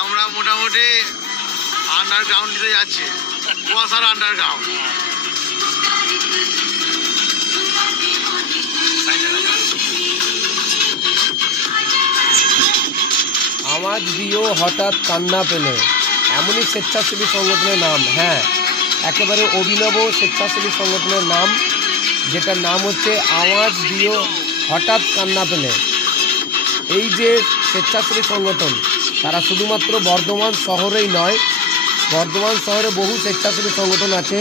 আমরা মোটামুটি আন্ডারগ্রাউন্ডে যাচ্ছি। কুয়াশার আন্ডারগ্রাউন্ড আওয়াজ দিও হঠাৎ কান্না পেলে। এমনই স্বেচ্ছাসেবী সংগঠনের নাম হ্যাঁ একেবারে অভিনব স্বেচ্ছাসেবী সংগঠনের নাম, যেটার নাম হচ্ছে আওয়াজ দিও হঠাৎ কান্না পেলে। এই যে স্বেচ্ছাসেবী সংগঠন তারা শুধুমাত্র বর্ধমান শহরেই নয়, বর্ধমান শহরে বহু স্বেচ্ছাসেবী সংগঠন আছে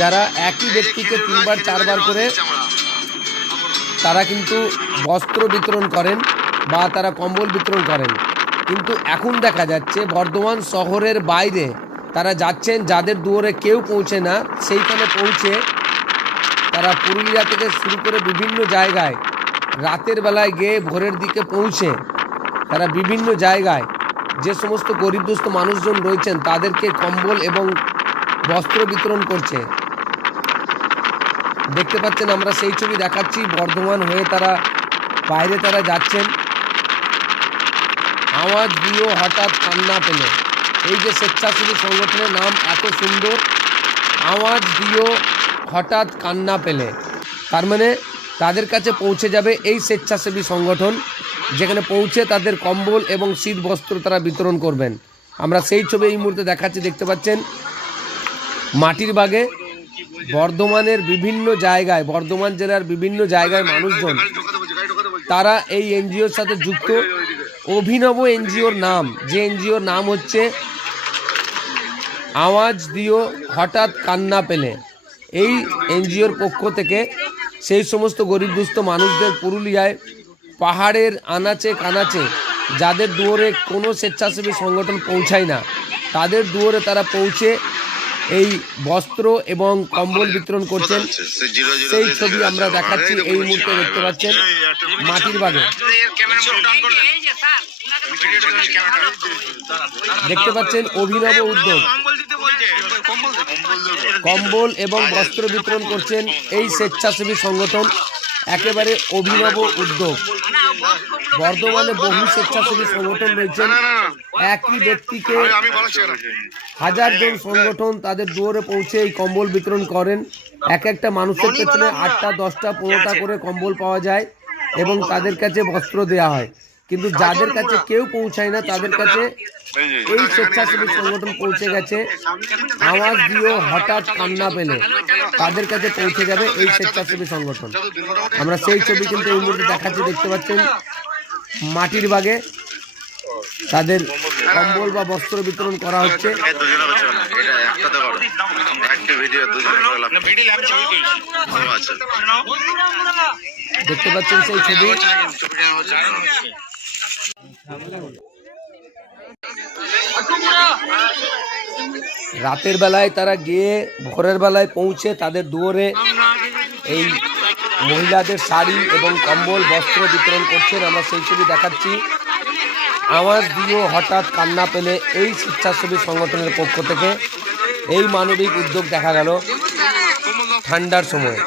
যারা একই ব্যক্তিকে তিনবার, চারবার করে তারা কিন্তু বস্ত্র বিতরণ করেন বা তারা কম্বল বিতরণ করেন। কিন্তু এখন দেখা যাচ্ছে বর্ধমান শহরের বাইরে তারা যাচ্ছেন যাদের দুয়ারে কেউ পৌঁছে না, সেইখানে পৌঁছে তারা পুরুলিয়া থেকে শুরু করে বিভিন্ন জায়গায় রাতের বেলায় গিয়ে ভোরের দিকে পৌঁছে তারা বিভিন্ন জায়গায় যে সমস্ত গরিব দুস্থ মানুষজন রয়েছেন, তাদেরকে কম্বল এবং বস্ত্র বিতরণ করছে। দেখতে পাচ্ছেন, আমরা সেই ছবি দেখাচ্ছি। বর্ধমান হয়ে তারা বাইরে তারা যাচ্ছেন। আওয়াজ দিও হঠাৎ কান্না পেলে। এই যে স্বেচ্ছাসেবী সংগঠনের নাম এত সুন্দর, আওয়াজ দিও হঠাৎ কান্না পেলে। তার মানে তাদের কাছে পৌঁছে যাবে এই স্বেচ্ছাসেবী সংগঠন। যেখানে পৌঁছে তাদের কম্বল এবং শীত বস্ত্র তারা বিতরণ করবেন। আমরা সেই ছবি এই মুহূর্তে দেখাচ্ছি, দেখতে পাচ্ছেন? মাটির বাগে বর্ধমানের বিভিন্ন জায়গায়, বর্ধমান জেলার বিভিন্ন জায়গায় মানুষজন, তারা এই এনজিওর সাথে যুক্ত। অভিনব এনজিওর নাম, যে এনজিওর নাম হচ্ছে আওয়াজ দিও, হঠাৎ কান্না পেলে। এই এনজিওর পক্ষ থেকে সেই সমস্ত গরিব দুস্থ মানুষদের পুরুলিয়ায় পাহাড়ের আনাচে কানাচে, যাদের দুয়ারে কোনো স্বেচ্ছাসেবী সংগঠন পৌঁছায় না, তাদের দুয়ারে তারা পৌঁছে এই বস্ত্র এবং কম্বল বিতরণ করছেন। সেই ছবি আমরা দেখাচ্ছি, এই মুহূর্তে দেখতে পাচ্ছেন মাটির বাগে। দেখতে পাচ্ছেন অভিনব উদ্যোগ। কম্বল এবং বস্ত্র বিতরণ করছেন এই স্বেচ্ছাসেবী সংগঠন। একেবারে অভিনব উদ্যোগ। বর্ধমানে বহু স্বেচ্ছাসেবী সংগঠন রয়েছেন একই ব্যক্তিকে হাজার জন সংগঠন তাদের দুয়ারে পৌঁছে এই কম্বল বিতরণ করেন এক একটা মানুষের পেছনে আটটা দশটা পনেরোটা করে কম্বল পাওয়া যায় এবং তাদের কাছে বস্ত্র দেওয়া হয় কিন্তু যাদের কাছে কেউ পৌঁছায় না তাদের কাছে এই স্বেচ্ছাসেবী সংগঠন পৌঁছে গেছে আওয়াজ দিয়েও হঠাৎ কান্না পেলে তাদের কাছে পৌঁছে যাবে এই স্বেচ্ছাসেবী সংগঠন আমরা সেই ছবি কিন্তু এই মুহূর্তে দেখাচ্ছি দেখতে পাচ্ছেন মাটির বাগে তাদের কম্বল বা বস্ত্র বিতরণ করা হচ্ছে। দেখতে পাচ্ছেন সেই ছবি। রাতের বেলায় তারা গিয়ে ভোরের বেলায় পৌঁছে তাদের দুয়ারে এই মহিলাদের শাড়ি এবং কম্বল, বস্ত্র বিতরণ করছেন, আমরা সেই ছবি দেখাচ্ছি। আওয়াজ দিয়েও হঠাৎ কান্না পেলে এই স্বেচ্ছাসেবী সংগঠনের পক্ষ থেকে এই মানবিক উদ্যোগ দেখা গেল ঠান্ডার সময়।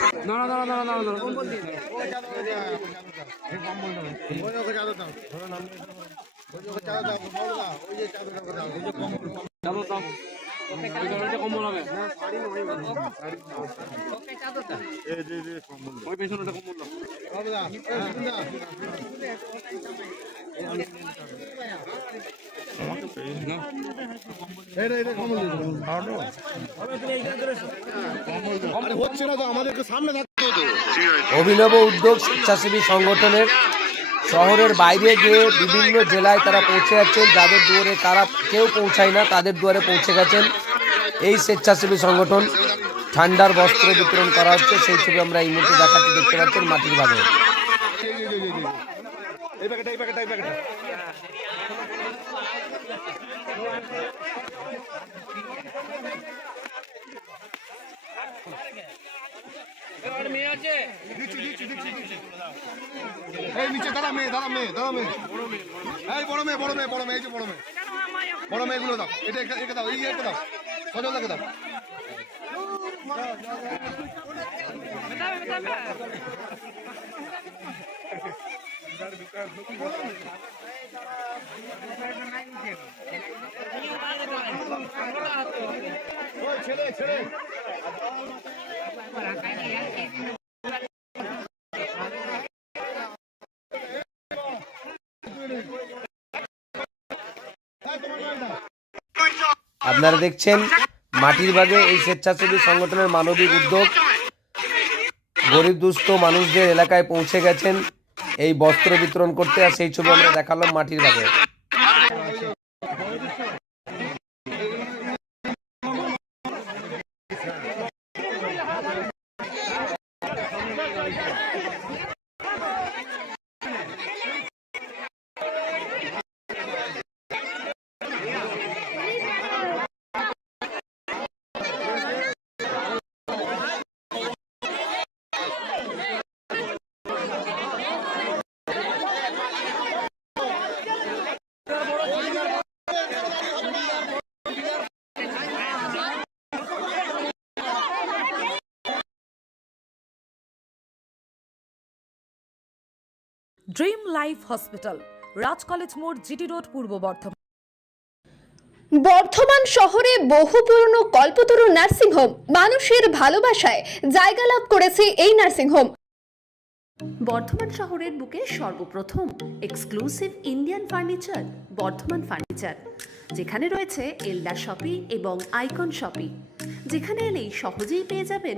হচ্ছে না তো আমাদেরকে সামনে থাকতে অভিনব উদ্যোগ স্বেচ্ছাসেবী সংগঠনের শহরের বাইরে গিয়ে বিভিন্ন জেলায় তারা পৌঁছে যাচ্ছেন। যাদের দুয়ারে তারা কেউ পৌঁছায় না তাদের দুয়ারে পৌঁছে গেছেন এই স্বেচ্ছাসেবী সংগঠন। ঠান্ডার বস্ত্র বিতরণ করা হচ্ছে সেই ছবি আমরা এই মুহূর্তে দেখাচ্ছি দেখতে পাচ্ছেন মাটির বাগে এই প্যাকেটটা এই নিচে দাদা মেয়ে দাদা মেয়ে দাদা মেয়ে। এই বড় মেয়ে বড় মেয়ে বড় মেয়ে, এই যে বড় মেয়ে। বড় মেয়েগুলো দাও। এটা একে দাও, এই একে দাও। সজল দাকে দাও। ছেলে ছেলে আপনারা দেখছেন মাটির বাগে এই স্বেচ্ছাসেবী সংগঠনের মানবিক উদ্যোগ। গরিব, দুস্থ মানুষদের এলাকায় পৌঁছে গেছেন। এই বস্ত্র বিতরণ করতে আর সেই ছবি আমরা দেখালাম মাটির বাগে। Dream life hospital Raj college মোড় জিটি রোড পূর্ব বর্ধমান। বর্ধমান শহরে বহু পুরনো কল্পতরু নার্সিংহোম মানুষের ভালোবাসায় জায়গা লাভ করেছে এই নার্সিংহোম বর্ধমান শহরের বুকে সর্বপ্রথম exclusive Indian furniture Bardhaman furniture যেখানে রয়েছে এলডা শপি এবং আইকন শপি যেখানে এলেই সহজেই পেয়ে যাবেন